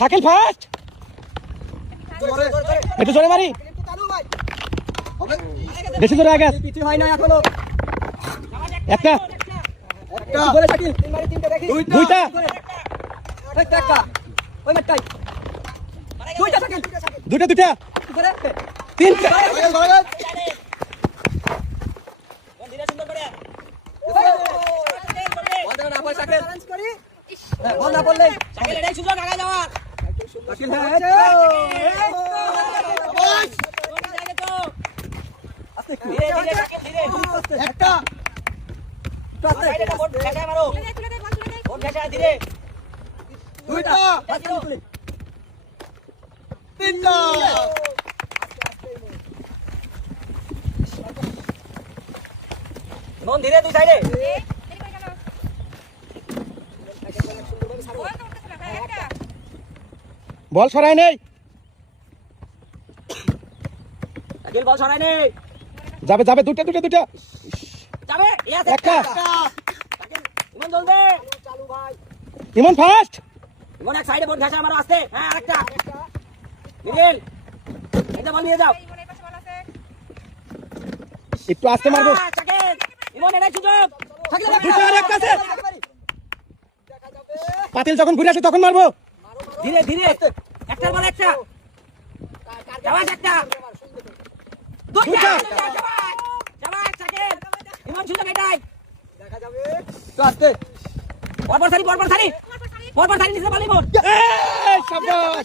Shakil first, একটু জোরে মারি, বেশি জোরে আগে কিছু হয় না এখনো। একটা একটা করে শাকিল, দুইটা একটা ওই মারটাই দুইটা শাকিল, দুইটা দুইটা করে তিনটা বল না বললে শাকিল এটাই সুযোগ আগে যাওয়ার। শাকিল ধীরে ধীরে শাকিল ধীরে। একটা সাইডে বোট ঘেঁষায় মারো। বোট ঘেঁষায় ধীরে। দুইটা তিনটা মন ধীরে দুই সাইডে। বল সরাই নেই, শাকিল বল সরাই নেই। যাবে যাবে দুইটা দুইটা দুইটা যাবে এই আছে একটা শাকিল ইমন চলবে। ইমন ফার্স্ট, ইমন এক সাইডে বোট ঘেঁষায় মারো আস্তে। হ্যাঁ আরেকটা মিডিল এটা বল নিয়ে যাও। একটু আস্তে মারবো, শাকিল ইমন এটাই সুযোগ। দুটো আর একটা আছে, পাতিল যখন ঘুরে আসে তখন মারবো, ধীরে ধীরে একটার বল একটা যাবাস একটা দুইটা যাবাস যাবাস শাকিল ইমন সুযোগ এটাই। তো আস্তে পরপর সারি পরপর সারি পরপর সারি নিচে বল ইমন। এই শাবাশ